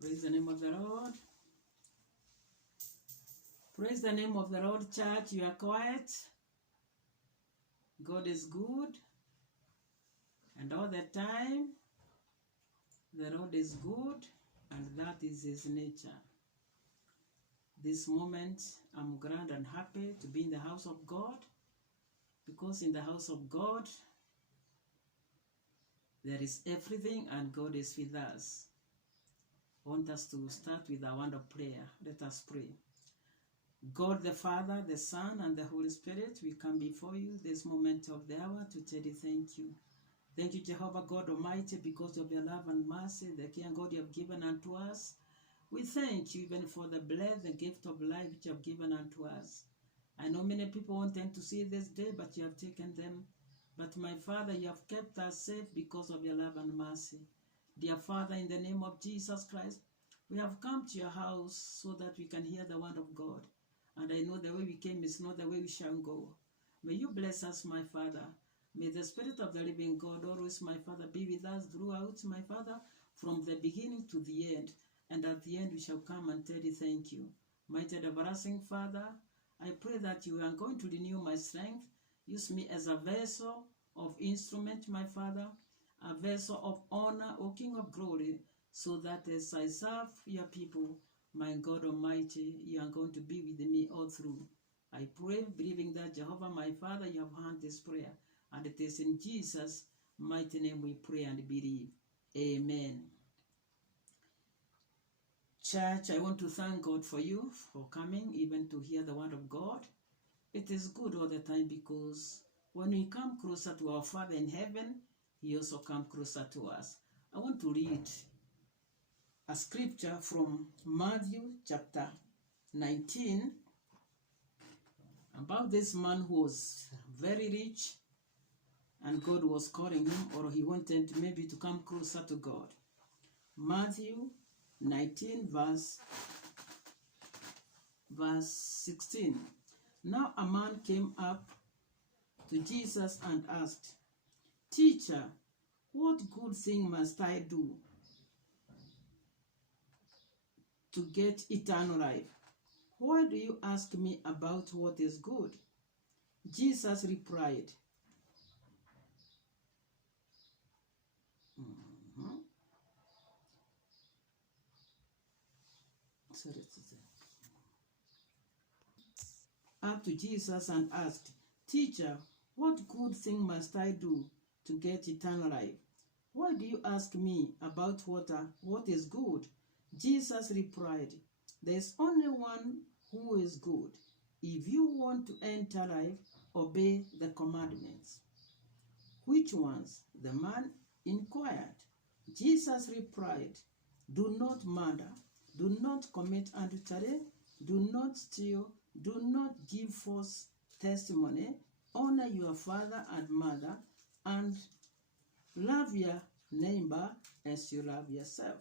Praise the name of the Lord. Praise the name of the Lord, church. You are quiet. God is good. And all the time, the Lord is good. And that is His nature. This moment, I'm glad and happy to be in the house of God. Because in the house of God, there is everything and God is with us. I want us to start with a word of prayer. Let us pray. God the Father, the Son, and the Holy Spirit, we come before you this moment of the hour to tell you thank you. Thank you, Jehovah God Almighty, because of your love and mercy, the King God you have given unto us. We thank you even for the blood, the gift of life which you have given unto us. I know many people wanted to see this day, but you have taken them. But my Father, you have kept us safe because of your love and mercy. Dear Father, in the name of Jesus Christ, we have come to your house so that we can hear the word of God. And I know the way we came is not the way we shall go. May you bless us, my Father. May the Spirit of the living God always, my Father, be with us throughout, my Father, from the beginning to the end. And at the end we shall come and tell you thank you. Mighty and everlasting Father, I pray that you are going to renew my strength. Use me as a vessel of instrument, my Father, a vessel of honor, O King of glory, so that as I serve your people, my God Almighty, you are going to be with me all through. I pray, believing that Jehovah, my Father, you have heard this prayer. And it is in Jesus' mighty name we pray and believe. Amen. Church, I want to thank God for you for coming even to hear the word of God. It is good all the time because when we come closer to our Father in heaven, He also comes closer to us. I want to read a scripture from Matthew chapter 19 about this man who was very rich and God was calling him, or he wanted maybe to come closer to God. Matthew 19 verse 16. Now a man came up to Jesus and asked, "Teacher, what good thing must I do to get eternal life? Why do you ask me about what is good?" Jesus replied, up to Jesus and asked, "Teacher, what good thing must I do to get eternal life? Why do you ask me about what is good?" Jesus replied, "There is only one who is good. If you want to enter life, obey the commandments." "Which ones?" the man inquired. Jesus replied, "Do not murder, do not commit adultery, do not steal, do not give false testimony, honor your father and mother, and love your neighbor as you love yourself.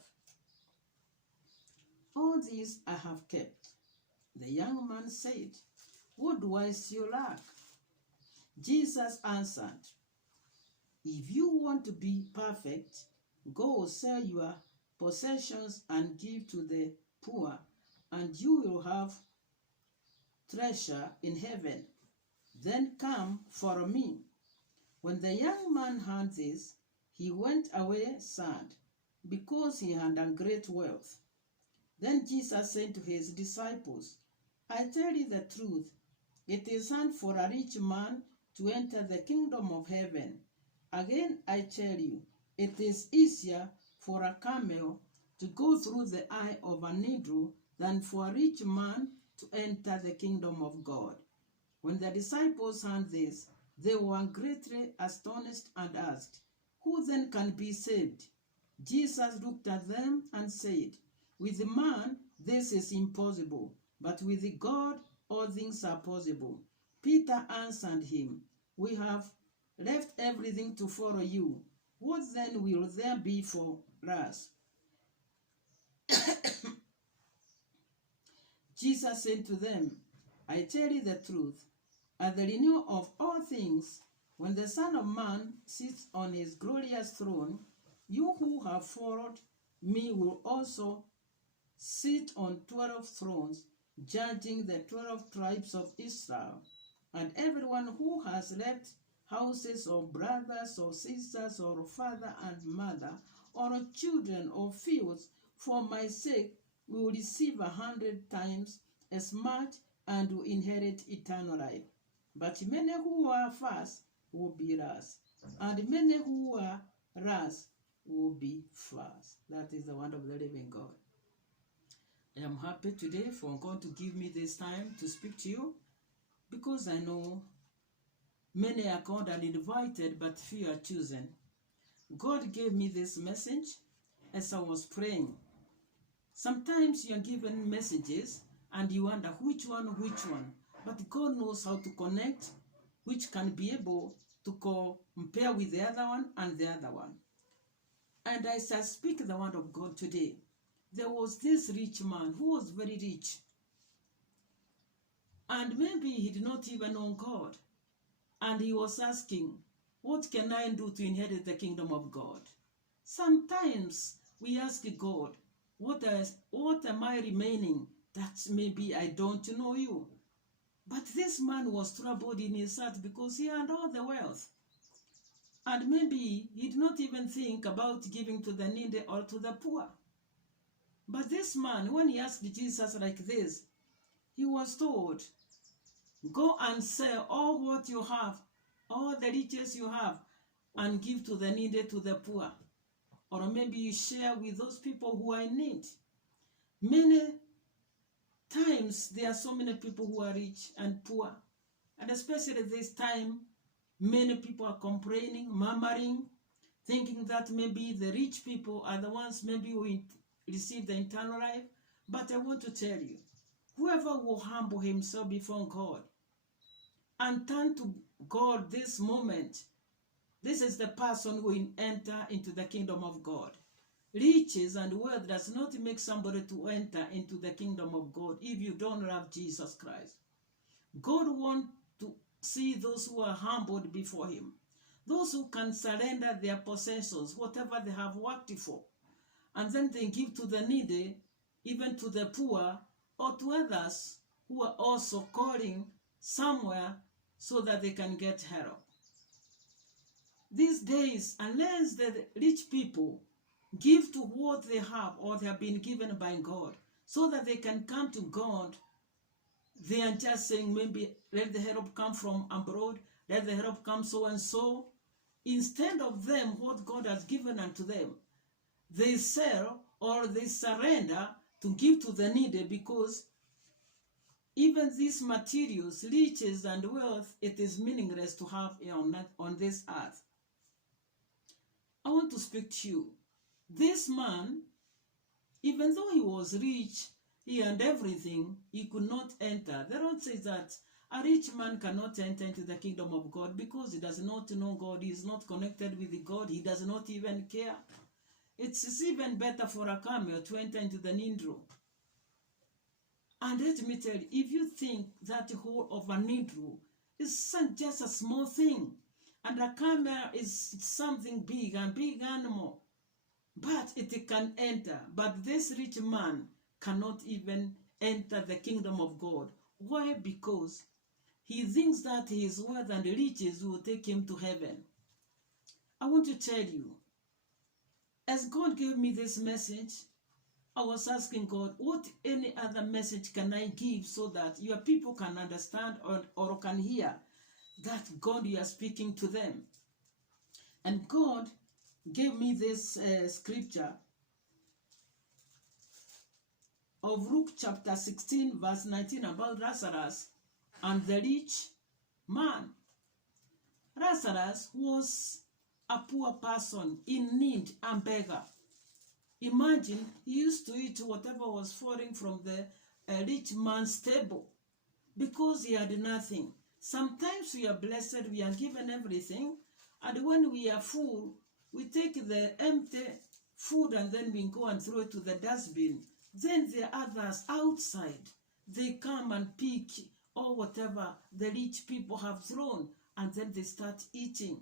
All these I have kept." The young man said, "What do I still lack?" Jesus answered, "If you want to be perfect, go sell your possessions and give to the poor, and you will have treasure in heaven. Then come, follow me." When the young man heard this, he went away sad, because he had a great wealth. Then Jesus said to his disciples, "I tell you the truth, it is hard for a rich man to enter the kingdom of heaven. Again, I tell you, it is easier for a camel to go through the eye of a needle than for a rich man to enter the kingdom of God." When the disciples heard this, they were greatly astonished and asked, "Who then can be saved?" Jesus looked at them and said, "With man this is impossible, but with God all things are possible." Peter answered him, "We have left everything to follow you. What then will there be for us?" Jesus said to them, "I tell you the truth, at the renewal of all things, when the Son of Man sits on his glorious throne, you who have followed me will also sit on 12 thrones, judging the 12 tribes of Israel. And everyone who has left houses or brothers or sisters or father and mother or children or fields for my sake will receive 100 times as much and will inherit eternal life. But many who are first will be last, and many who are last will be first. That is the word of the living God. I am happy today for God to give me this time to speak to you, because I know many are called and invited, but few are chosen. God gave me this message as I was praying. Sometimes you are given messages and you wonder which one, but God knows how to connect, which can be able to compare with the other one and the other one. And as I speak the word of God today, there was this rich man who was very rich. And maybe he did not even know God. And he was asking, what can I do to inherit the kingdom of God? Sometimes we ask God, what am I remaining that maybe I don't know you? But this man was troubled in his heart because he had all the wealth. And maybe he did not even think about giving to the needy or to the poor. But this man, when he asked Jesus like this, he was told, go and sell all what you have, all the riches you have, and give to the needy, to the poor. Or maybe you share with those people who are in need. Many times there are so many people who are rich and poor. And especially this time, many people are complaining, murmuring, thinking that maybe the rich people are the ones maybe who receive the eternal life. But I want to tell you, whoever will humble himself before God and turn to God this moment, this is the person who will enter into the kingdom of God. Riches and wealth does not make somebody to enter into the kingdom of God if you don't love Jesus Christ. God wants to see those who are humbled before him, those who can surrender their possessions, whatever they have worked for, and then they give to the needy, even to the poor, or to others who are also calling somewhere so that they can get help. These days, unless the rich people give to what they have or they have been given by God so that they can come to God, they are just saying, maybe let the help come from abroad, let the help come so and so. Instead of them, what God has given unto them, they sell or they surrender to give to the needy, because even these materials, riches and wealth, it is meaningless to have on this earth. I want to speak to you. This man, even though he was rich, he had everything, he could not enter. The Lord says that a rich man cannot enter into the kingdom of God because he does not know God, he is not connected with God, he does not even care. It's even better for a camel to enter into the needle. And let me tell you, if you think that the whole of a needle is just a small thing, and a camel is something big, and big animal, but it can enter. But this rich man cannot even enter the kingdom of God. Why? Because he thinks that his wealth and riches will take him to heaven. I want to tell you, as God gave me this message, I was asking God, what any other message can I give so that your people can understand or can hear that God, you are speaking to them? And God gave me this scripture of Luke chapter 16 verse 19 about Lazarus and the rich man. Lazarus was a poor person in need and beggar. Imagine, he used to eat whatever was falling from the rich man's table because he had nothing. Sometimes we are blessed, we are given everything, and when we are full, we take the empty food and then we go and throw it to the dustbin. Then the others outside, they come and pick or whatever the rich people have thrown, and then they start eating.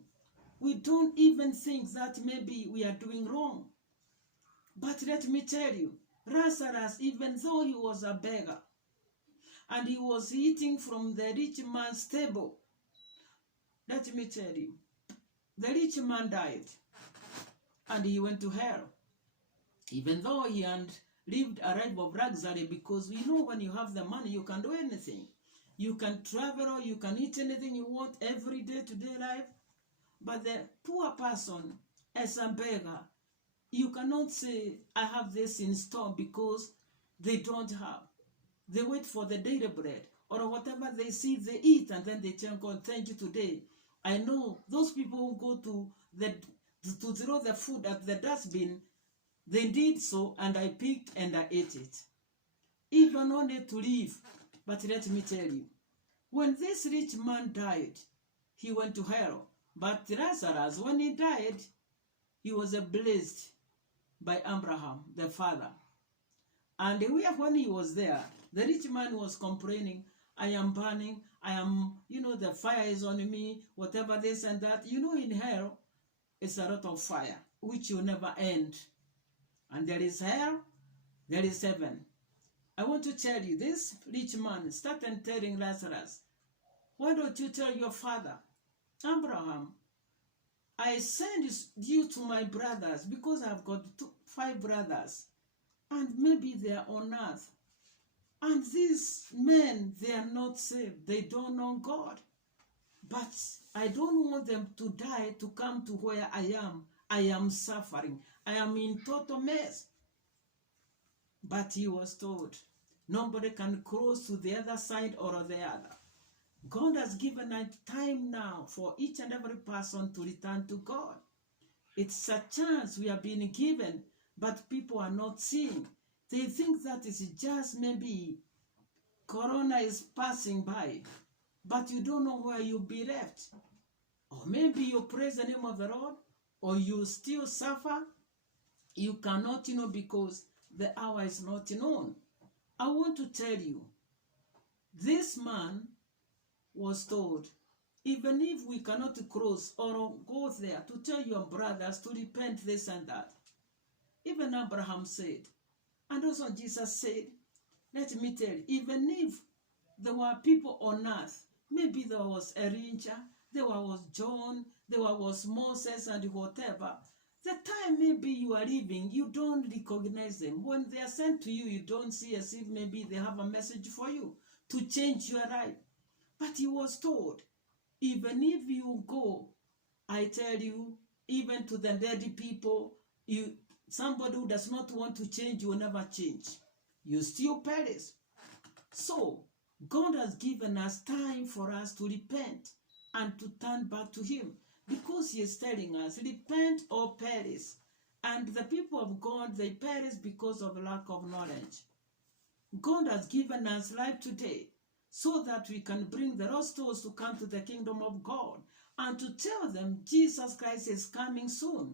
We don't even think that maybe we are doing wrong. But let me tell you, Lazarus, even though he was a beggar, and he was eating from the rich man's table, let me tell you, the rich man died, and he went to hell, even though he had lived a life of luxury, because we know when you have the money, you can do anything. You can travel, or you can eat anything you want every day-to-day life. But the poor person, as a beggar, you cannot say, I have this in store, because they don't have. They wait for the daily bread, or whatever they see, they eat, and then they tell God, thank you today. I know those people who go to throw the food at the dustbin, they did so, and I picked and I ate it. Even only to live. But let me tell you, when this rich man died, he went to hell. But Lazarus, when he died, he was blessed by Abraham, the father. And when he was there, the rich man was complaining, I am burning, the fire is on me, whatever this and that. In hell, it's a lot of fire, which will never end. And there is hell, there is heaven. I want to tell you, this rich man started telling Lazarus, why don't you tell your father, Abraham, I send you to my brothers, because I've got 5 brothers, and maybe they are on earth. And these men, they are not saved. They don't know God. But I don't want them to die to come to where I am. I am suffering. I am in total mess. But he was told, nobody can cross to the other side or the other. God has given a time now for each and every person to return to God. It's a chance we have been given, but people are not seeing. They think that it's just maybe Corona is passing by, but you don't know where you'll be left. Or maybe you praise the name of the Lord, or you still suffer. You cannot, because the hour is not known. I want to tell you, this man was told, even if we cannot cross or go there to tell your brothers to repent this and that. Even Abraham said, and also Jesus said, let me tell you, even if there were people on earth, maybe there was Elijah, there was John, there was Moses and whatever, the time maybe you are living, you don't recognize them. When they are sent to you, you don't see as if maybe they have a message for you to change your life. But he was told, even if you go, I tell you, even to the dead people, somebody who does not want to change will never change. You still perish. So, God has given us time for us to repent and to turn back to him, because he is telling us, repent or perish. And the people of God, they perish because of lack of knowledge. God has given us life today so that we can bring the lost souls to come to the kingdom of God and to tell them Jesus Christ is coming soon.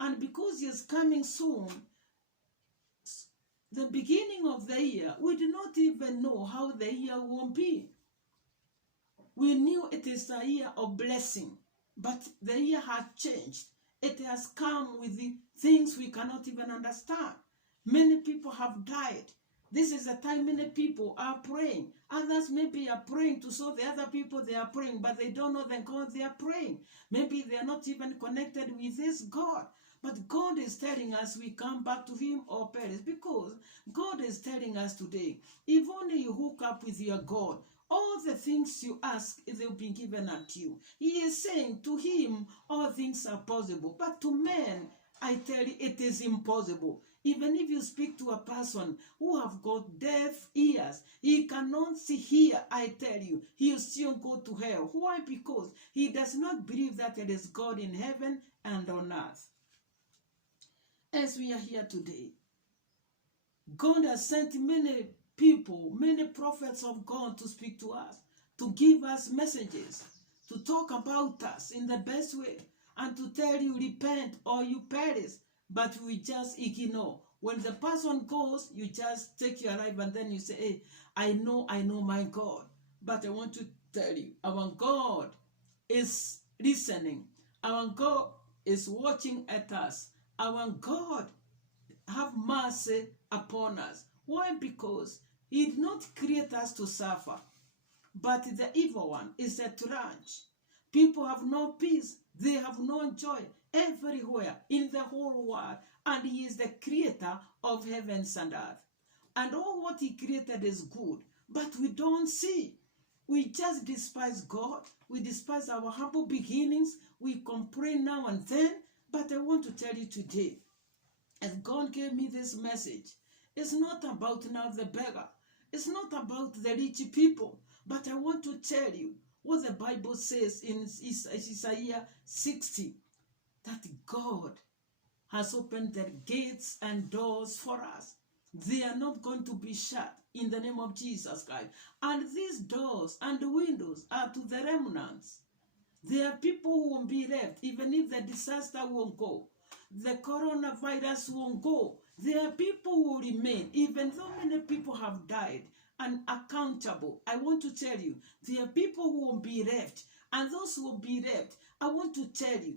And because he is coming soon, the beginning of the year, we do not even know how the year will be. We knew it is a year of blessing, but the year has changed. It has come with the things we cannot even understand. Many people have died. This is a time many people are praying. Others maybe are praying to show the other people they are praying, but they don't know the God they are praying. Maybe they are not even connected with this God. But God is telling us we come back to him or perish, because God is telling us today, if only you hook up with your God, all the things you ask, they will be given unto you. He is saying to him, all things are possible. But to men, I tell you, it is impossible. Even if you speak to a person who have got deaf ears, he cannot hear, I tell you, he will still go to hell. Why? Because he does not believe that there is God in heaven and on earth. As we are here today, God has sent many people, many prophets of God to speak to us, to give us messages, to talk about us in the best way, and to tell you repent or you perish. But we just ignore. When the person goes, you just take your life and then you say, hey, I know my God. But I want to tell you, our God is listening. Our God is watching at us. Our God have mercy upon us. Why? Because he did not create us to suffer, but the evil one is at large. People have no peace. They have no joy everywhere in the whole world. And he is the creator of heavens and earth. And all what he created is good. But we don't see. We just despise God. We despise our humble beginnings. We complain now and then. But I want to tell you today, as God gave me this message, it's not about now the beggar. It's not about the rich people. But I want to tell you what the Bible says in Isaiah 60, that God has opened the gates and doors for us. They are not going to be shut in the name of Jesus Christ. And these doors and the windows are to the remnants. There are people who won't be left, even if the disaster won't go. The coronavirus won't go. There are people who will remain, even though many people have died and accountable. I want to tell you, there are people who won't be left. And those who will be left, I want to tell you,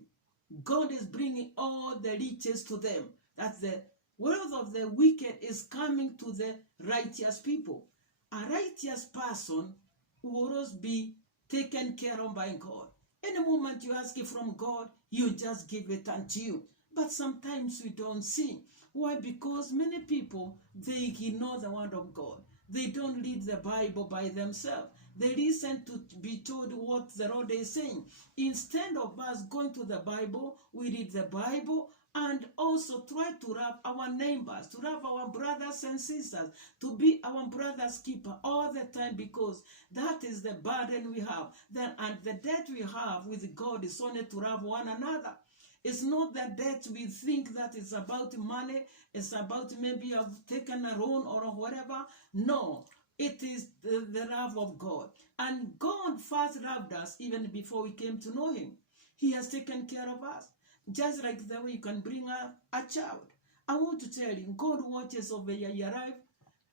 God is bringing all the riches to them. That the wealth of the wicked is coming to the righteous people. A righteous person will always be taken care of by God. Any moment you ask it from God, you just give it unto you. But sometimes we don't see. Why? Because many people, they ignore the word of God. They don't read the Bible by themselves. They listen to be told what the Lord is saying. Instead of us going to the Bible, we read the Bible and also try to love our neighbors, to love our brothers and sisters, to be our brother's keeper all the time, because that is the burden we have. And the debt we have with God is only to love one another. It's not the debt we think that it's about money, it's about maybe you have taken a loan or whatever. No, it is the love of God. And God first loved us even before we came to know him. He has taken care of us. Just like the way you can bring a child. I want to tell you, God watches over your life,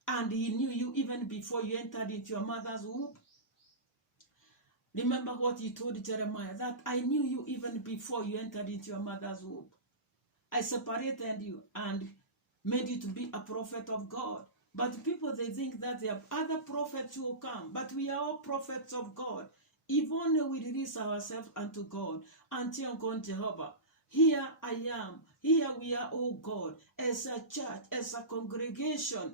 and he knew you even before you entered into your mother's womb. Remember what he told Jeremiah, that I knew you even before you entered into your mother's womb. I separated you and made you to be a prophet of God. But people, they think that there are other prophets who will come. But we are all prophets of God. If only we release ourselves unto God, until God Jehovah. Here I am. Here we are, oh God, as a church, as a congregation.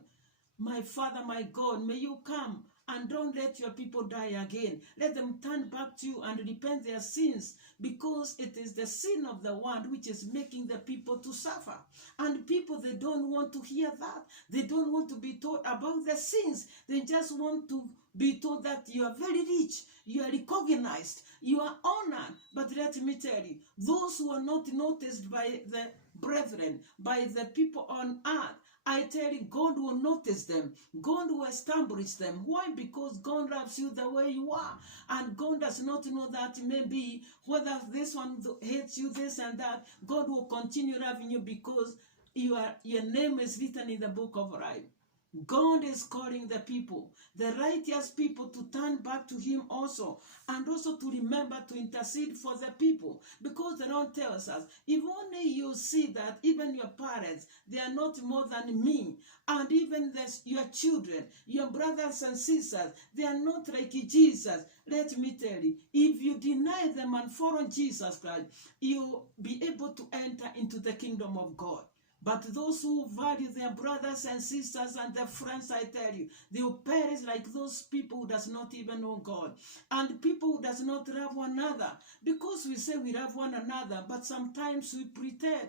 My Father, my God, may you come and don't let your people die again. Let them turn back to you and repent their sins, because it is the sin of the one which is making the people to suffer. And people, they don't want to hear that. They don't want to be taught about the sins. They just want to be told that you are very rich, you are recognized, you are honored. But let me tell you, those who are not noticed by the brethren, by the people on earth, I tell you, God will notice them. God will establish them. Why? Because God loves you the way you are. And God does not know that maybe whether this one hates you, this and that. God will continue loving you because your name is written in the book of life. God is calling the people, the righteous people, to turn back to him also, and also to remember to intercede for the people, because the Lord tells us, if only you see that even your parents, they are not more than me, and even your children, your brothers and sisters, they are not like Jesus. Let me tell you, if you deny them and follow Jesus Christ, you'll be able to enter into the kingdom of God. But those who value their brothers and sisters and their friends, I tell you, they will perish like those people who does not even know God. And people who does not love one another. Because we say we love one another, but sometimes we pretend.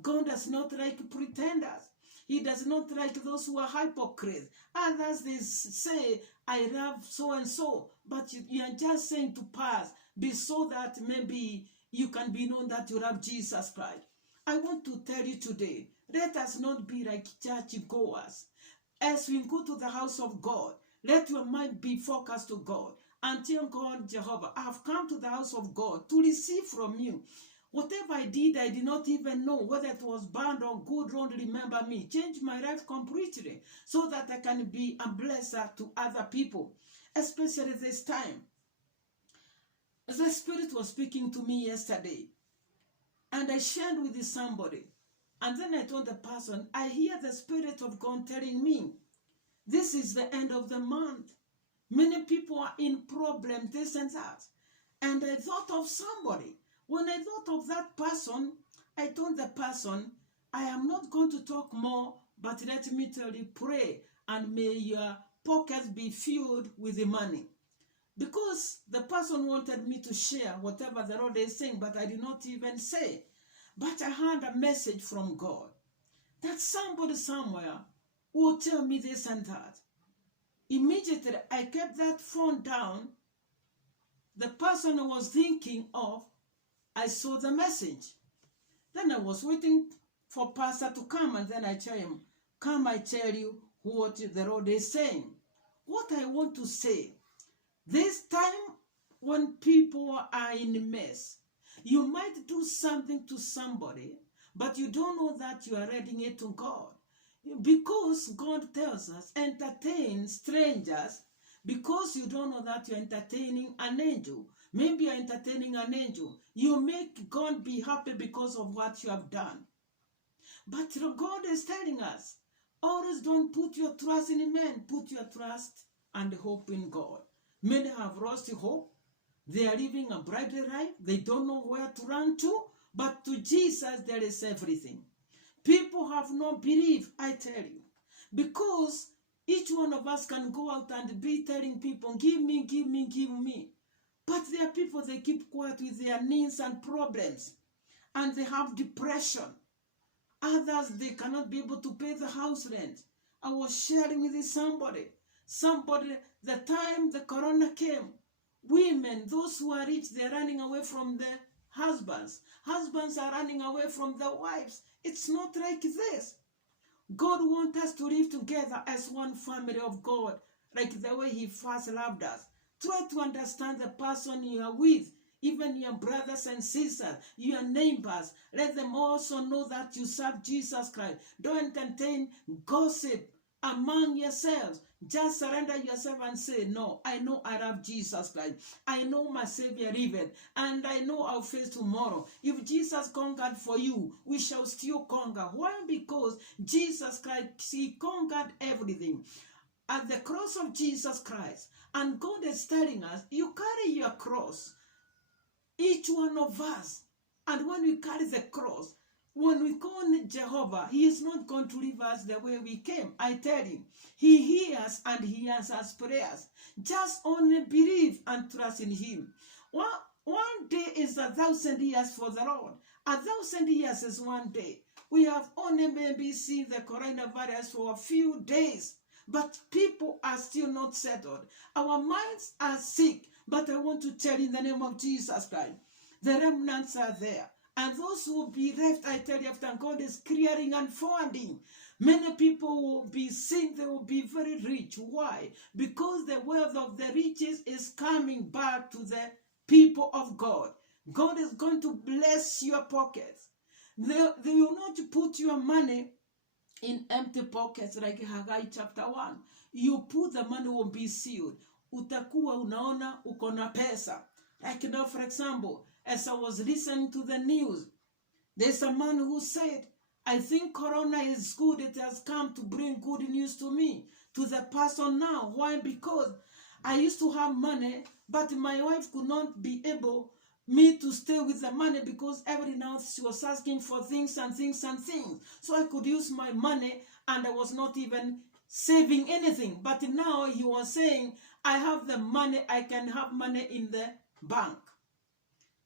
God does not like pretenders. He does not like those who are hypocrites. Others, they say, I love so and so. But you are just saying to pass, be so that maybe you can be known that you love Jesus Christ. I want to tell you today, let us not be like church goers. As we go to the house of God, let your mind be focused to God. Until God, Jehovah, I have come to the house of God to receive from you. Whatever I did not even know whether it was bad or good. Lord, remember me. Change my life completely so that I can be a blesser to other people, especially this time. The Spirit was speaking to me yesterday. And I shared with somebody And then I told the person, I hear the Spirit of God telling me, this is the end of the month. Many people are in problems, this and that. And I thought of somebody. When I thought of that person, I told the person, I am not going to talk more, but let me tell you, pray, and may your pockets be filled with the money. Because the person wanted me to share whatever the Lord is saying, but I did not even say. But I had a message from God that somebody somewhere will tell me this and that. Immediately, I kept that phone down. The person I was thinking of, I saw the message. Then I was waiting for pastor to come, and then I tell him, come, I tell you what the Lord is saying. What I want to say, this time when people are in a mess, you might do something to somebody, but you don't know that you are reading it to God. Because God tells us, entertain strangers, because you don't know that you're entertaining an angel. Maybe you're entertaining an angel. You make God be happy because of what you have done. But God is telling us, always don't put your trust in men. Put your trust and hope in God. Many have lost hope. They are living a bridal life. They don't know where to run to. But to Jesus, there is everything. People have no belief, I tell you. Because each one of us can go out and be telling people, give me, give me, give me. But there are people, they keep quiet with their needs and problems. And they have depression. Others, they cannot be able to pay the house rent. I was sharing with somebody, the time the corona came, women, those who are rich, they're running away from their husbands. Husbands are running away from their wives. It's not like this. God wants us to live together as one family of God, like the way he first loved us. Try to understand the person you are with, even your brothers and sisters, your neighbors. Let them also know that you serve Jesus Christ. Don't entertain gossip among yourselves. Just surrender yourself and say, no, I know I love Jesus Christ. I know my Savior liveth, and I know I'll face tomorrow. If Jesus conquered for you, we shall still conquer. Why? Because Jesus Christ, he conquered everything at the cross of Jesus Christ. And God is telling us, you carry your cross, each one of us. And when we carry the cross, when we call Jehovah, he is not going to leave us the way we came. I tell you, he hears and he answers prayers. Just only believe and trust in him. One day is 1,000 years for the Lord. 1,000 years is one day. We have only maybe seen the coronavirus for a few days, but people are still not settled. Our minds are sick, but I want to tell you in the name of Jesus Christ, the remnants are there. And those who will be left, I tell you, after God is clearing and forwarding, many people will be sick, they will be very rich. Why? Because the wealth of the riches is coming back to the people of God. God is going to bless your pockets. They will not put your money in empty pockets like Haggai chapter 1. You put the money will be sealed. Utakuwa unaona uko na pesa. Like now, for example, as I was listening to the news, there's a man who said, I think Corona is good. It has come to bring good news to me, to the person now. Why? Because I used to have money, but my wife could not be able me to stay with the money because every now she was asking for things and things and things. So I could use my money and I was not even saving anything. But now he was saying, I have the money, I can have money in the bank.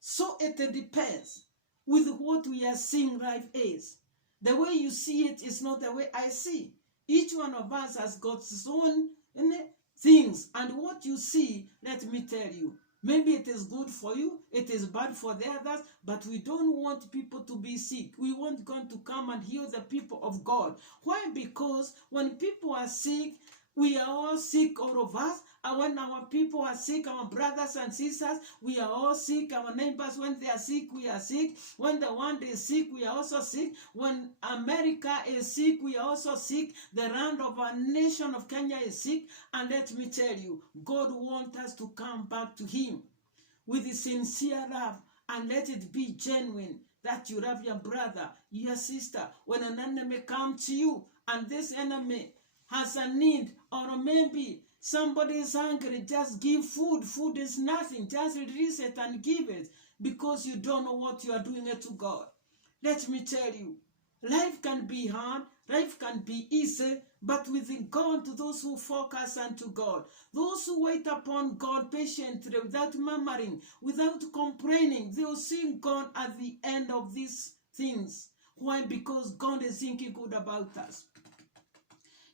So it depends with what we are seeing life is. The way you see it is not the way I see. Each one of us has got his own things. And what you see, let me tell you, maybe it is good for you, it is bad for the others, but we don't want people to be sick. We want God to come and heal the people of God. Why? Because when people are sick, we are all sick, all of us. And when our people are sick, our brothers and sisters, we are all sick. Our neighbors, when they are sick, we are sick. When the one is sick, we are also sick. When America is sick, we are also sick. The land of our nation of Kenya is sick. And let me tell you, God wants us to come back to him with a sincere love and let it be genuine. that you love your brother, your sister. When an enemy comes to you and this enemy has a need, or maybe somebody is hungry, just give food. Food is nothing. Just release it and give it, because you don't know what you are doing it to God. Let me tell you, life can be hard, life can be easy, but with God, to those who focus unto God, those who wait upon God patiently, without murmuring, without complaining, they will see God at the end of these things. Why? Because God is thinking good about us.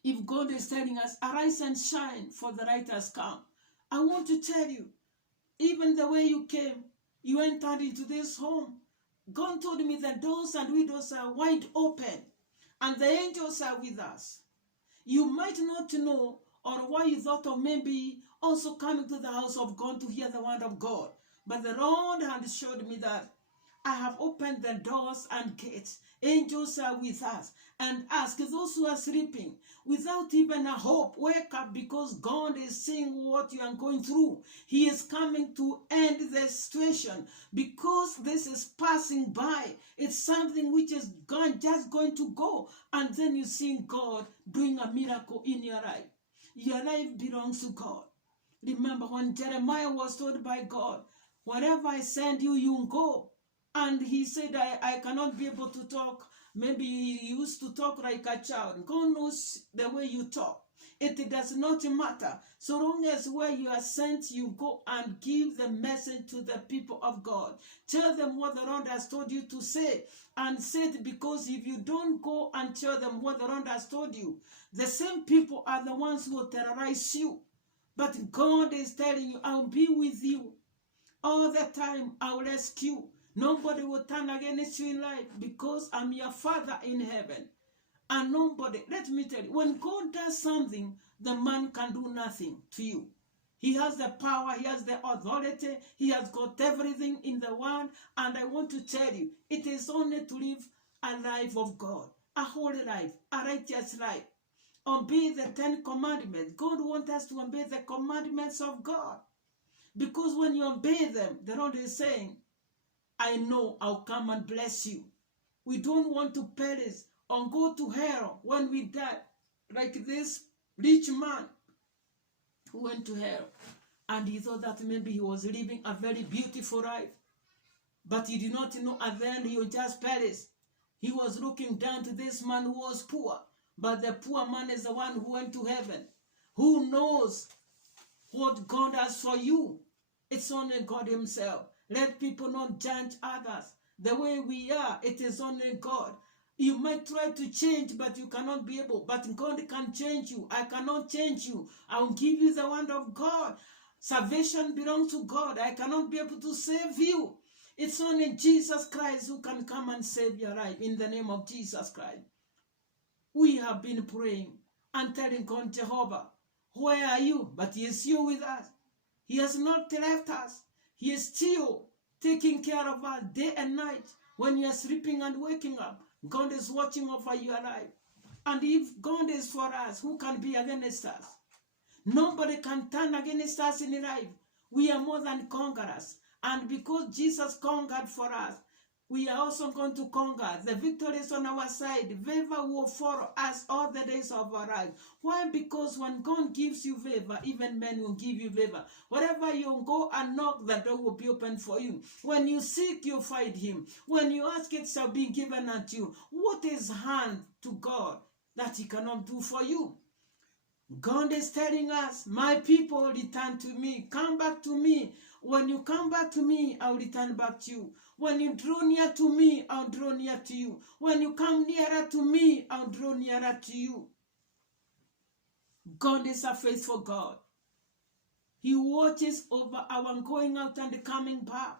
If God is telling us, arise and shine, for the light has come, I want to tell you, even the way you came, you entered into this home, God told me the doors and windows are wide open, and the angels are with us. You might not know, or why you thought of maybe also coming to the house of God to hear the word of God. But the Lord had showed me that I have opened the doors and gates. Angels are with us. And ask those who are sleeping without even a hope, wake up, because God is seeing what you are going through. He is coming to end the situation, because this is passing by. It's something which is just going to go. And then you see God doing a miracle in your life. Your life belongs to God. Remember when Jeremiah was told by God, wherever I send you, you go. And he said, I cannot be able to talk. Maybe he used to talk like a child. God knows the way you talk. It does not matter. So long as where you are sent, you go and give the message to the people of God. Tell them what the Lord has told you to say. And say it, because if you don't go and tell them what the Lord has told you, the same people are the ones who will terrorize you. But God is telling you, I'll be with you all the time. I'll rescue. Nobody will turn against you in life, because I'm your Father in heaven. And nobody, let me tell you, when God does something, the man can do nothing to you. He has the power, he has the authority, he has got everything in the world. And I want to tell you, it is only to live a life of God, a holy life, a righteous life. Obey the 10 commandments. God wants us to obey the commandments of God. Because when you obey them, the Lord is saying, I know I'll come and bless you. We don't want to perish or go to hell when we die, like this rich man who went to hell. And he thought that maybe he was living a very beautiful life. But he did not know at the end he would just perish. He was looking down to this man who was poor. But the poor man is the one who went to heaven. Who knows what God has for you? It's only God himself. Let people not judge others. The way we are, it is only God. You might try to change, but you cannot be able. But God can change you. I cannot change you. I will give you the word of God. Salvation belongs to God. I cannot be able to save you. It's only Jesus Christ who can come and save your life, in the name of Jesus Christ. We have been praying and telling God, Jehovah, where are you? But he is here with us. He has not left us. He is still taking care of us day and night. When you are sleeping and waking up, God is watching over your life. And if God is for us, who can be against us? Nobody can turn against us in life. We are more than conquerors. And because Jesus conquered for us, we are also going to conquer. The victory is on our side. Favor will follow us all the days of our life. Why? Because when God gives you favor, even men will give you favor. Wherever you go and knock, the door will be open for you. When you seek, you find him. When you ask, it shall be given unto you. What is hand to God that he cannot do for you? God is telling us, my people, return to me. Come back to me. When you come back to me, I'll return back to you. When you draw near to me, I'll draw near to you. When you come nearer to me, I'll draw nearer to you. God is a faithful God. He watches over our going out and coming back.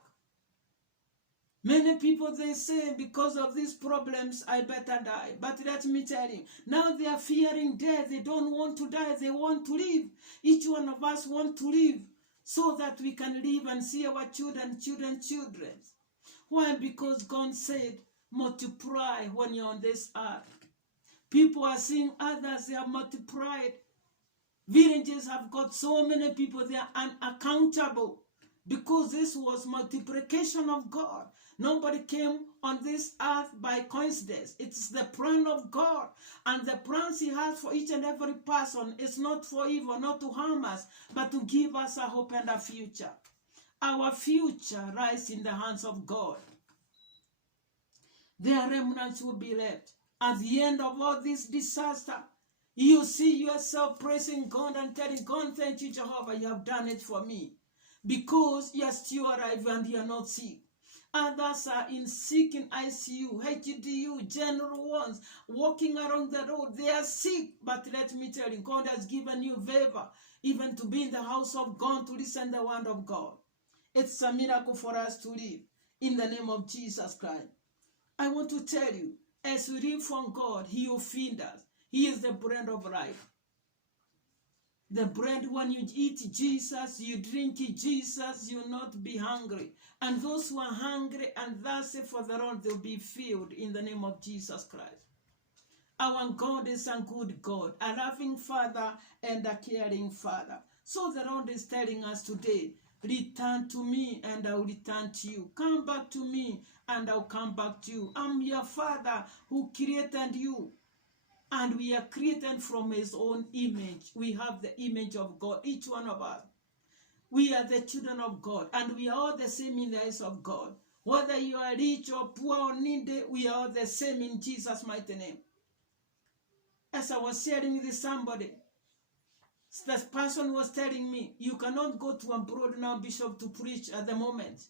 Many people, they say, because of these problems, I better die. But let me tell you, now they are fearing death. They don't want to die. They want to live. Each one of us want to live so that we can live and see our children. Why? Because God said, multiply when you're on this earth. People are seeing others, they are multiplied. Villages have got so many people, they are unaccountable. Because this was multiplication of God. Nobody came on this earth by coincidence. It's the plan of God. And the plans he has for each and every person is not for evil, not to harm us, but to give us a hope and a future. Our future lies in the hands of God. Their remnants will be left. At the end of all this disaster, you see yourself praising God and telling God, thank you, Jehovah, you have done it for me. Because you are still alive and you are not sick. Others are in sick in ICU, HDU, general ones, walking around the road. They are sick. But let me tell you, God has given you favor, even to be in the house of God, to listen to the word of God. It's a miracle for us to live in the name of Jesus Christ. I want to tell you, as we live from God, he will feed us. He is the bread of life. The bread, when you eat Jesus, you drink Jesus, you'll not be hungry. And those who are hungry and thirsty for the Lord, they'll be filled in the name of Jesus Christ. Our God is a good God, a loving Father and a caring Father. So the Lord is telling us today, return to me and I will return to you. Come back to me and I'll come back to you. I'm your Father who created you. And we are created from his own image. We have the image of God, each one of us. We are the children of God, and we are all the same in the eyes of God. Whether you are rich or poor or needy, we are all the same in Jesus' mighty name. As I was sharing with somebody, this person was telling me, you cannot go to abroad now, Bishop, to preach at the moment.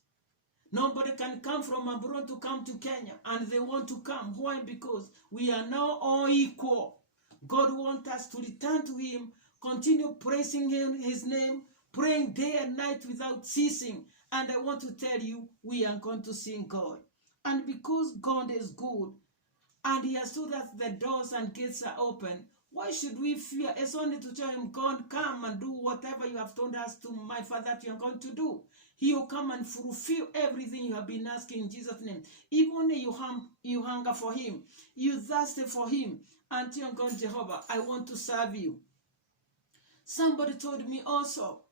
Nobody can come from abroad to come to Kenya, and they want to come. Why? Because we are now all equal. God wants us to return to him, continue praising him, his name, praying day and night without ceasing. And I want to tell you, we are going to sing God. And because God is good, and he has told us the doors and gates are open, why should we fear? It's only to tell him, God, come and do whatever you have told us to my Father that you are going to do. He will come and fulfill everything you have been asking in Jesus' name. If only you hunger for him, you thirsty for him, and tell God, Jehovah, I want to serve you. Somebody told me also,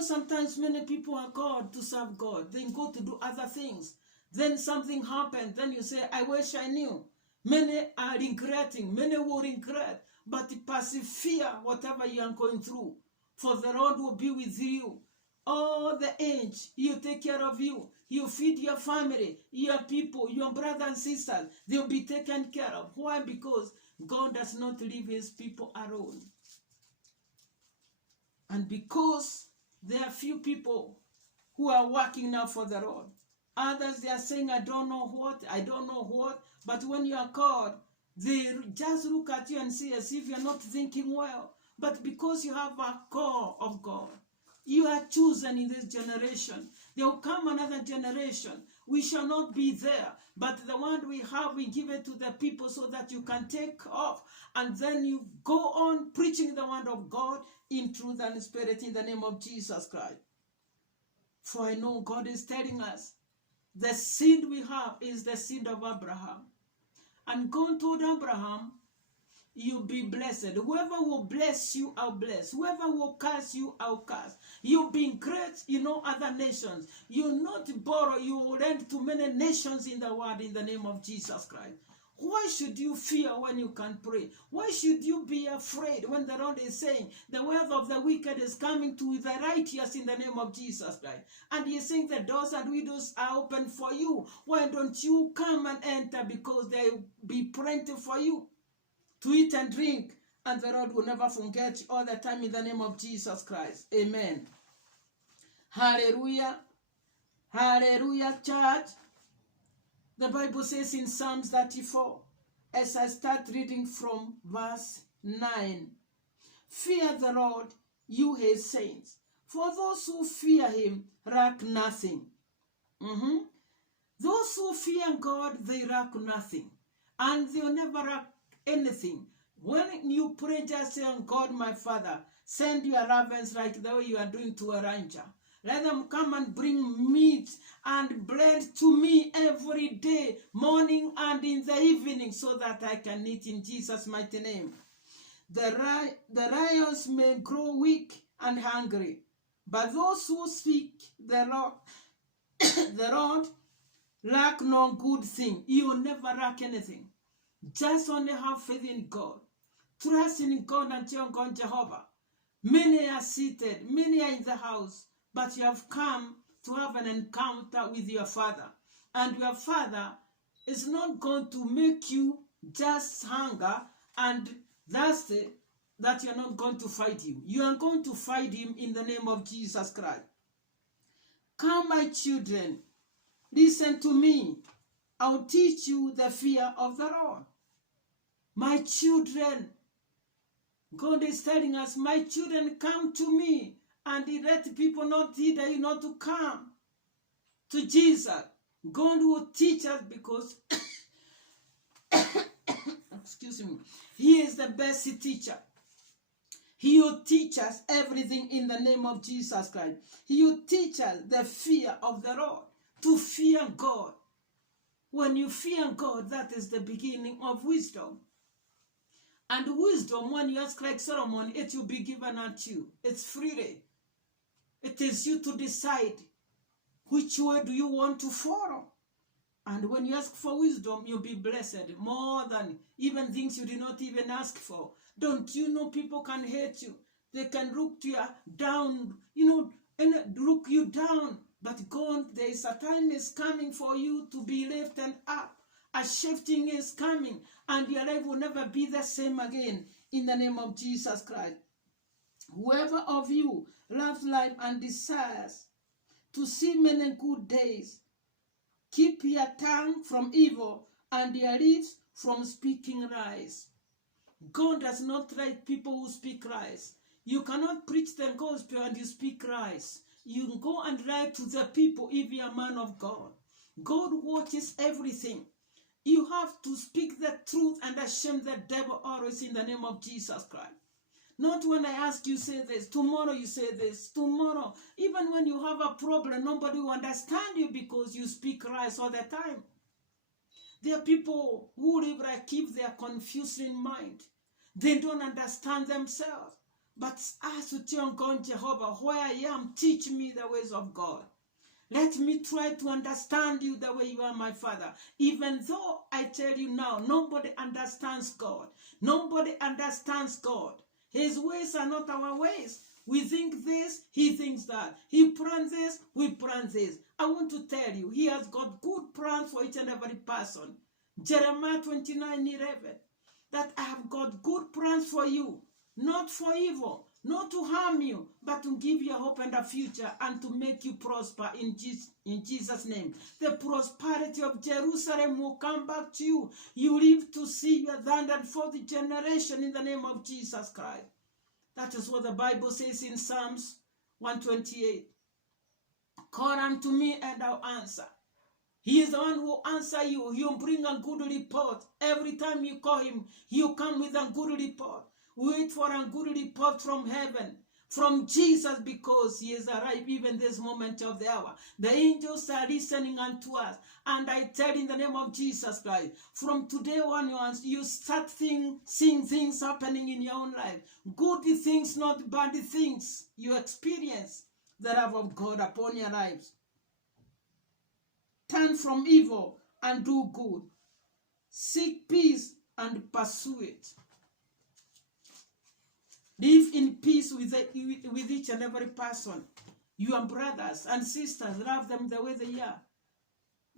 sometimes many people are called to serve God. Then go to do other things. Then something happens. Then you say, I wish I knew. Many are regretting. Many will regret. But persevere whatever you are going through. For the Lord will be with you. All the age, he'll take care of you. He'll feed your family, your people, your brothers and sisters. They'll be taken care of. Why? Because God does not leave his people alone. And because there are few people who are working now for the Lord. Others, they are saying, I don't know what. But when you are called, they just look at you and see as if you're not thinking well. But because you have a call of God, you are chosen in this generation. There will come another generation. We shall not be there. But the one we have, we give it to the people so that you can take off. And then you go on preaching the word of God in truth and spirit in the name of Jesus Christ. For I know God is telling us, the seed we have is the seed of Abraham. And God told Abraham, you'll be blessed. Whoever will bless you, I'll bless. Whoever will curse you, I'll curse. You'll be great, other nations. You'll not borrow, you will lend to many nations in the world in the name of Jesus Christ. Why should you fear when you can pray? Why should you be afraid when the Lord is saying, the wealth of the wicked is coming to the righteous in the name of Jesus Christ? And he is saying the doors and windows are open for you. Why don't you come and enter? Because there will be plenty for you to eat and drink, and the Lord will never forget you all the time in the name of Jesus Christ. Amen. Hallelujah. Hallelujah, church. The Bible says in Psalms 34, as I start reading from verse 9, fear the Lord, you his saints, for those who fear him lack nothing. Those who fear God, they lack nothing, and they'll never lack anything. When you pray, just say, God, my Father, send your ravens like the way you are doing to a rancher. Let them come and bring meat and bread to me every day, morning and in the evening, so that I can eat in Jesus' mighty name. The lions may grow weak and hungry, but those who seek the Lord, Lack no good thing. You will never lack anything. Just only have faith in God. Trust in God and your God Jehovah. Many are seated, many are in the house, but you have come to have an encounter with your Father. And your Father is not going to make you just hunger and thirsty that you're not going to fight him. You are going to fight him in the name of Jesus Christ. Come, my children, listen to me. I'll teach you the fear of the Lord. My children, God is telling us, my children, come to me, and he let people not hinder you not to come to Jesus. God will teach us because, excuse me, he is the best teacher. He will teach us everything in the name of Jesus Christ. He will teach us the fear of the Lord, to fear God. When you fear God, that is the beginning of wisdom. And wisdom, when you ask like Solomon, it will be given unto you. It's freely. It is you to decide which way do you want to follow. And when you ask for wisdom, you'll be blessed more than even things you did not even ask for. Don't you know people can hate you? They can look you down, and look you down. But God, there is a time is coming for you to be lifted up. A shifting is coming, and your life will never be the same again in the name of Jesus Christ. Whoever of you loves life and desires to see many good days, keep your tongue from evil and your lips from speaking lies. God does not like people who speak lies. You cannot preach the gospel and you speak lies. You go and lie to the people if you are a man of God. God watches everything. You have to speak the truth and shame the devil always in the name of Jesus Christ. Not when I ask you say this, tomorrow you say this, tomorrow. Even when you have a problem, nobody will understand you because you speak lies all the time. There are people who live like if they are confused in mind. They don't understand themselves. But ask to tell God, Jehovah, where I am, teach me the ways of God. Let me try to understand you the way you are, my Father. Even though I tell you now, nobody understands God. Nobody understands God. His ways are not our ways. We think this, he thinks that. He plans this, we plan this. I want to tell you, he has got good plans for each and every person. Jeremiah 29:11. That I have got good plans for you, not for evil, not to harm you, but to give you a hope and a future and to make you prosper in Jesus' name. The prosperity of Jerusalem will come back to you. You live to see your third and fourth generation in the name of Jesus Christ. That is what the Bible says in Psalms 128. Call unto me and I'll answer. He is the one who will answer you. He'll bring a good report. Every time you call him, he'll come with a good report. Wait for a good report from heaven, from Jesus, because he is arrived even this moment of the hour. The angels are listening unto us. And I tell in the name of Jesus Christ, from today on, you start seeing things happening in your own life. Good things, not bad things. You experience the love of God upon your lives. Turn from evil and do good. Seek peace and pursue it. Live in peace with each and every person. Your brothers and sisters, love them the way they are.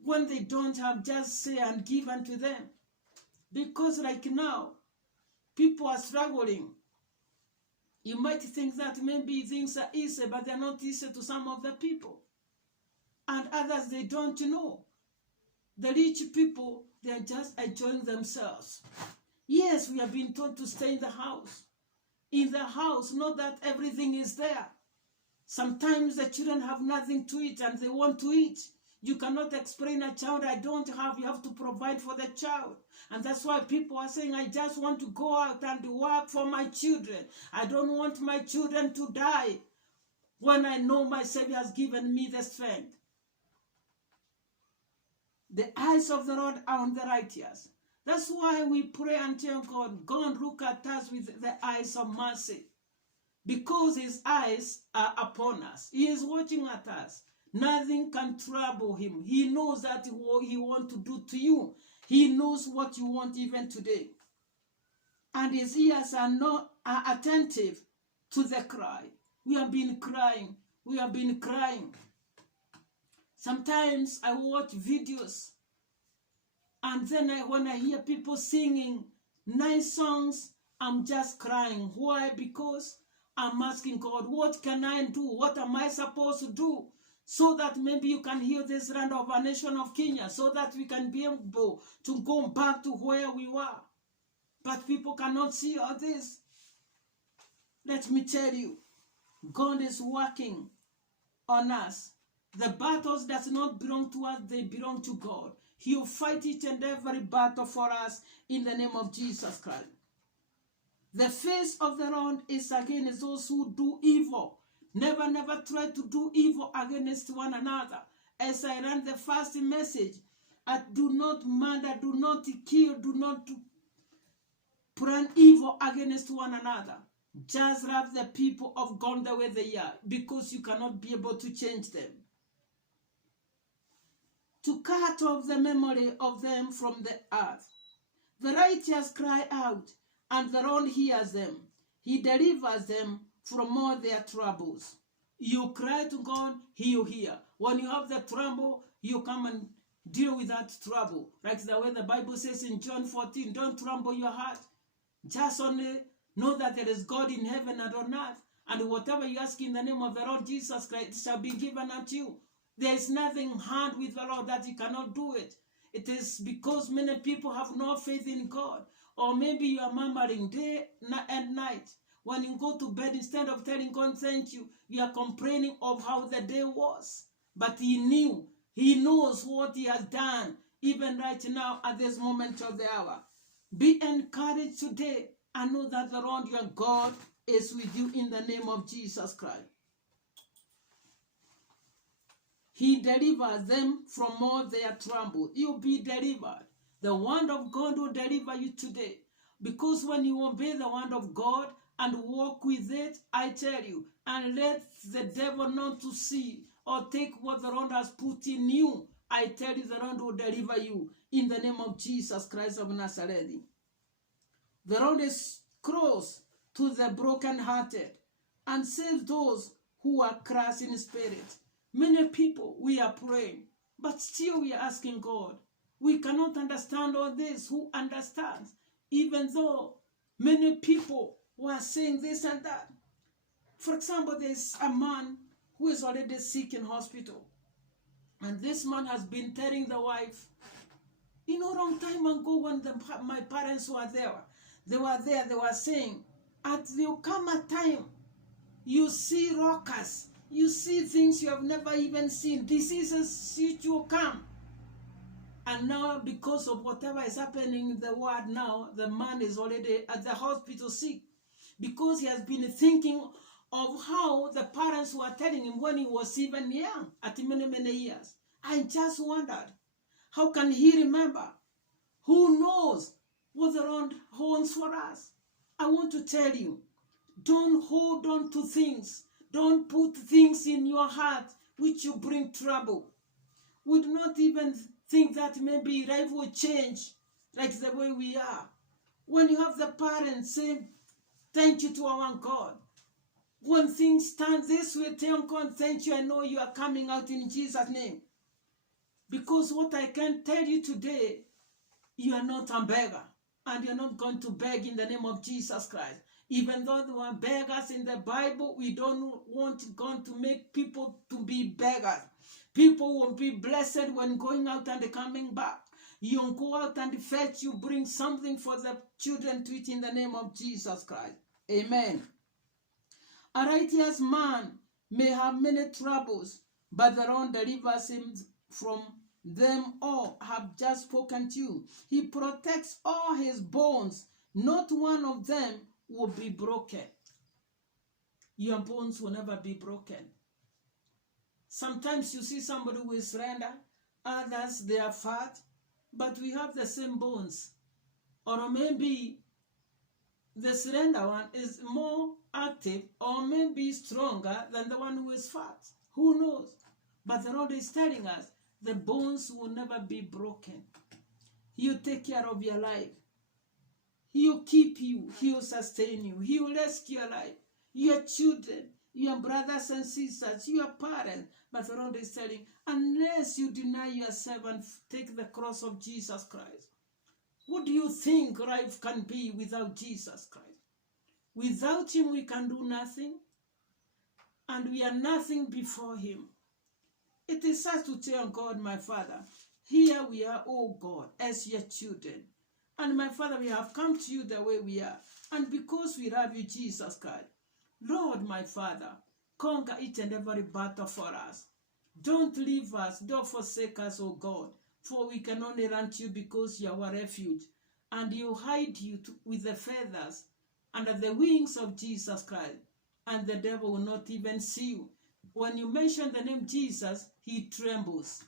When they don't have, just say and give unto them. Because like now, people are struggling. You might think that maybe things are easy, but they're not easy to some of the people. And others, they don't know. The rich people, they are just enjoying themselves. Yes, we have been told to stay in the house. In the house, not that everything is there. Sometimes the children have nothing to eat and they want to eat. You cannot explain a child, I don't have, you have to provide for the child. And that's why people are saying, I just want to go out and work for my children. I don't want my children to die when I know my Savior has given me the strength. The eyes of the Lord are on the righteous. That's why we pray and tell God, God, look at us with the eyes of mercy. Because his eyes are upon us. He is watching at us. Nothing can trouble him. He knows that what he wants to do to you. He knows what you want even today. And his ears are attentive to the cry. We have been crying. We have been crying. Sometimes I watch videos, and then when I hear people singing nice songs, I'm just crying. Why? Because I'm asking God, what can I do? What am I supposed to do? So that maybe you can heal this land of our nation of Kenya, so that we can be able to go back to where we were. But people cannot see all this. Let me tell you, God is working on us. The battles does not belong to us, they belong to God. He will fight each and every battle for us in the name of Jesus Christ. The face of the Lord is against those who do evil. Never, never try to do evil against one another. As I ran the first message, do not murder, do not kill, do not plan evil against one another. Just love the people of God the way they are, because you cannot be able to change them. To cut off the memory of them from the earth. The righteous cry out, and the Lord hears them. He delivers them from all their troubles. You cry to God, He will hear. When you have the trouble, you come and deal with that trouble. Like the way the Bible says in John 14, don't trouble your heart. Just only know that there is God in heaven and on earth. And whatever you ask in the name of the Lord Jesus Christ shall be given unto you. There is nothing hard with the Lord that He cannot do it. It is because many people have no faith in God. Or maybe you are murmuring day and night. When you go to bed, instead of telling God thank you, you are complaining of how the day was. But He knows what He has done, even right now at this moment of the hour. Be encouraged today and know that the Lord your God is with you in the name of Jesus Christ. He delivers them from all their trouble. You'll be delivered. The word of God will deliver you today. Because when you obey the word of God and walk with it, I tell you, and let the devil not to see or take what the Lord has put in you, I tell you, the Lord will deliver you in the name of Jesus Christ of Nazareth. The Lord is close to the brokenhearted and saves those who are crushed in spirit. Many people, we are praying, but still we are asking God. We cannot understand all this. Who understands? Even though many people were saying this and that. For example, there's a man who is already sick in hospital. And this man has been telling the wife, long time ago when my parents were there, they were saying, there will come a time you see rockers, you see things you have never even seen, diseases which will come. And now, because of whatever is happening in the world now, the man is already at the hospital sick. Because he has been thinking of how the parents were telling him when he was even young, at many, many years. I just wondered, how can he remember? Who knows what the Lord holds for us? I want to tell you, don't hold on to things. Don't put things in your heart which you bring trouble. We do not even think that maybe life will change like the way we are. When you have the parents saying, thank you to our God. When things stand this way, tell God, thank you, I know you are coming out in Jesus' name. Because what I can tell you today, you are not a beggar. And you're not going to beg in the name of Jesus Christ. Even though there were beggars in the Bible, we don't want God to make people to be beggars. People will be blessed when going out and coming back. You go out and fetch, you bring something for the children to eat in the name of Jesus Christ. Amen. A righteous man may have many troubles, but the Lord delivers him from them all. Have just spoken to you. He protects all his bones. Not one of them will be broken. Your bones will never be broken. Sometimes you see somebody who is slender, others they are fat, but we have the same bones. Or maybe the slender one is more active or maybe stronger than the one who is fat. Who knows? But the Lord is telling us the bones will never be broken. He will take care of your life. He will keep you. He will sustain you. He will rescue your life. Your children, your brothers and sisters, your parents. But the Lord is telling, unless you deny yourself and take the cross of Jesus Christ, what do you think life can be without Jesus Christ? Without him, we can do nothing, and we are nothing before him. It is us to tell God, my Father, here we are, oh God, as your children. And my Father, we have come to you the way we are. And because we love you, Jesus Christ, Lord, my Father, conquer each and every battle for us. Don't leave us, don't forsake us, oh God, for we can only run to you because you are our refuge. And you hide you with the feathers under the wings of Jesus Christ, and the devil will not even see you. When you mention the name Jesus, he trembles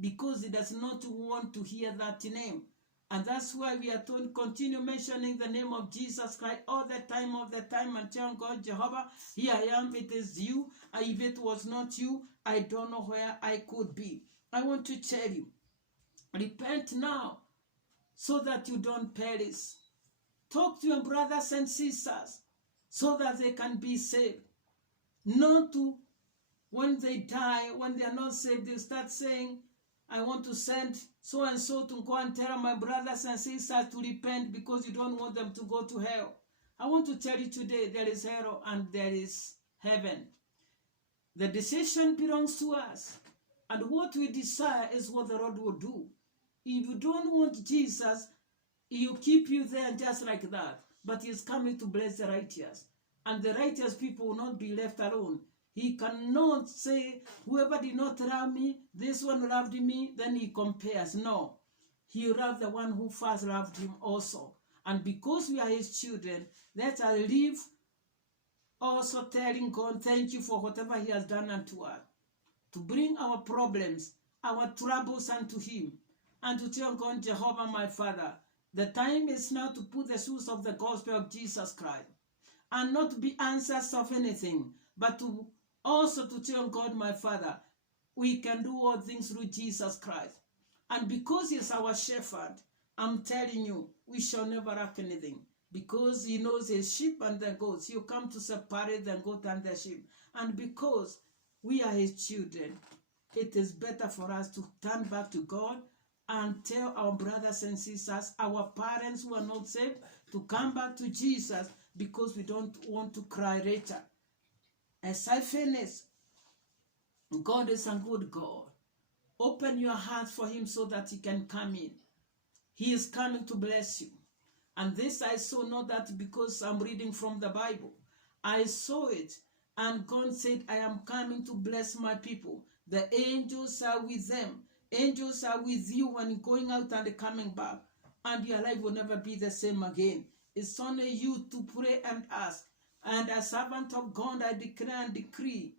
because he does not want to hear that name. And that's why we are told, continue mentioning the name of Jesus Christ all the time, and tell God, Jehovah, here I am, it is you. If it was not you, I don't know where I could be. I want to tell you, repent now so that you don't perish. Talk to your brothers and sisters so that they can be saved. Not to, when they die, when they are not saved, they start saying, I want to send so and so to go and tell my brothers and sisters to repent because you don't want them to go to hell. I want to tell you today, there is hell and there is heaven. The decision belongs to us. And what we desire is what the Lord will do. If you don't want Jesus, he'll keep you there just like that. But he's coming to bless the righteous. And the righteous people will not be left alone. He cannot say, whoever did not love me, this one loved me, then he compares. No. He loved the one who first loved him also. And because we are his children, let us live also telling God, thank you for whatever he has done unto us. To bring our problems, our troubles unto him. And to tell God, Jehovah my Father, the time is now to put the shoes of the gospel of Jesus Christ. And not to be answers of anything, but to also to tell God, my Father, we can do all things through Jesus Christ. And because he is our shepherd, I'm telling you, we shall never lack anything. Because he knows his sheep and the goats. He'll come to separate the goat and the sheep. And because we are his children, it is better for us to turn back to God and tell our brothers and sisters, our parents who are not saved, to come back to Jesus, because we don't want to cry later. As I finish, God is a good God. Open your heart for him so that he can come in. He is coming to bless you. And this I saw, not that because I'm reading from the Bible. I saw it, and God said, I am coming to bless my people. The angels are with them. Angels are with you when going out and coming back. And your life will never be the same again. It's only you to pray and ask. And as servant of God, I declare and decree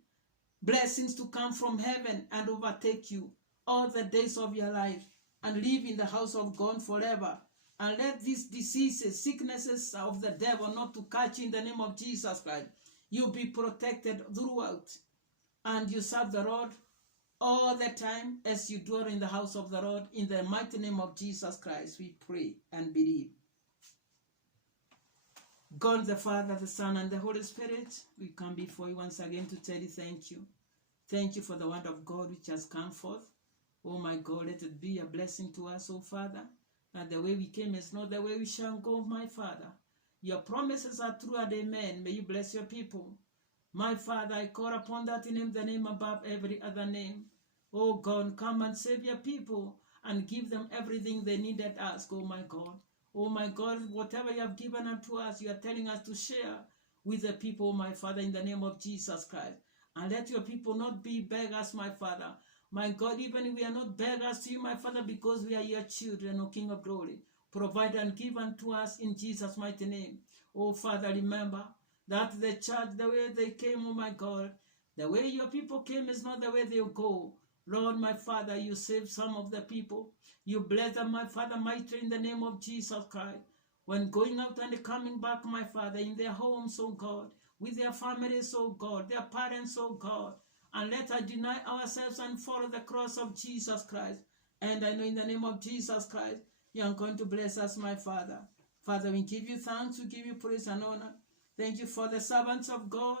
blessings to come from heaven and overtake you all the days of your life, and live in the house of God forever. And let these diseases, sicknesses of the devil not to catch you in the name of Jesus Christ. You'll be protected throughout. And you serve the Lord all the time as you dwell in the house of the Lord. In the mighty name of Jesus Christ, we pray and believe. God the Father, the Son, and the Holy Spirit, we come before you once again to tell you thank you. Thank you for the word of God which has come forth. Oh my God, let it be a blessing to us, oh Father. And the way we came is not the way we shall go, my Father. Your promises are true and amen. May you bless your people. My Father, I call upon that name, the name above every other name. Oh God, come and save your people and give them everything they need and ask, oh my God. Oh my God, whatever you have given unto us, you are telling us to share with the people, my Father, in the name of Jesus Christ. And let your people not be beggars, my Father. My God, even if we are not beggars to you, my Father, because we are your children, O King of glory. Provide and give unto us in Jesus' mighty name. Oh Father, remember that the church, the way they came, oh my God, the way your people came is not the way they'll go. Lord, my Father, you save some of the people. You bless them, my Father, mighty, in the name of Jesus Christ. When going out and coming back, my Father, in their homes, oh God, with their families, oh God, their parents, oh God, and let us deny ourselves and follow the cross of Jesus Christ. And I know in the name of Jesus Christ, you are going to bless us, my Father. Father, we give you thanks, we give you praise and honor. Thank you for the servants of God,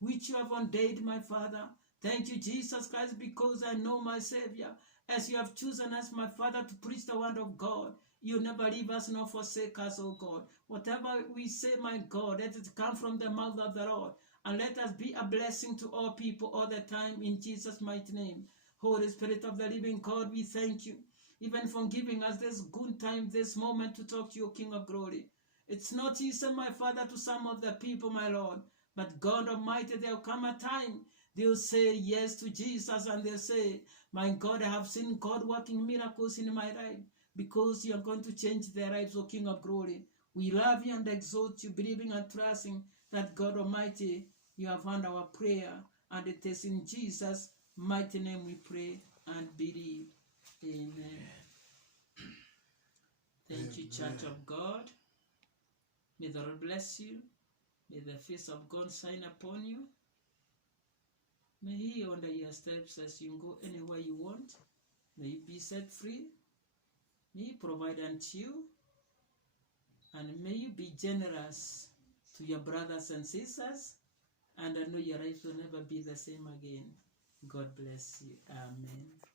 which you have ordained, my Father. Thank you, Jesus Christ, because I know, my Savior, as you have chosen us, my Father, to preach the word of God. You never leave us nor forsake us, O God. Whatever we say, my God, let it come from the mouth of the Lord. And let us be a blessing to all people all the time in Jesus' mighty name. Holy Spirit of the living God, we thank you, even for giving us this good time, this moment to talk to you, King of glory. It's not easy, my Father, to some of the people, my Lord. But God Almighty, there will come a time they'll say yes to Jesus, and they'll say, my God, I have seen God working miracles in my life, because you are going to change their lives, O King of glory. We love you and exalt you, believing and trusting that God Almighty, you have heard our prayer, and it is in Jesus' mighty name we pray and believe. Amen. Thank you, Church of God. May the Lord bless you. May the face of God shine upon you. May He order your steps as you go anywhere you want. May you be set free. May He provide unto you. And may you be generous to your brothers and sisters. And I know your life will never be the same again. God bless you. Amen.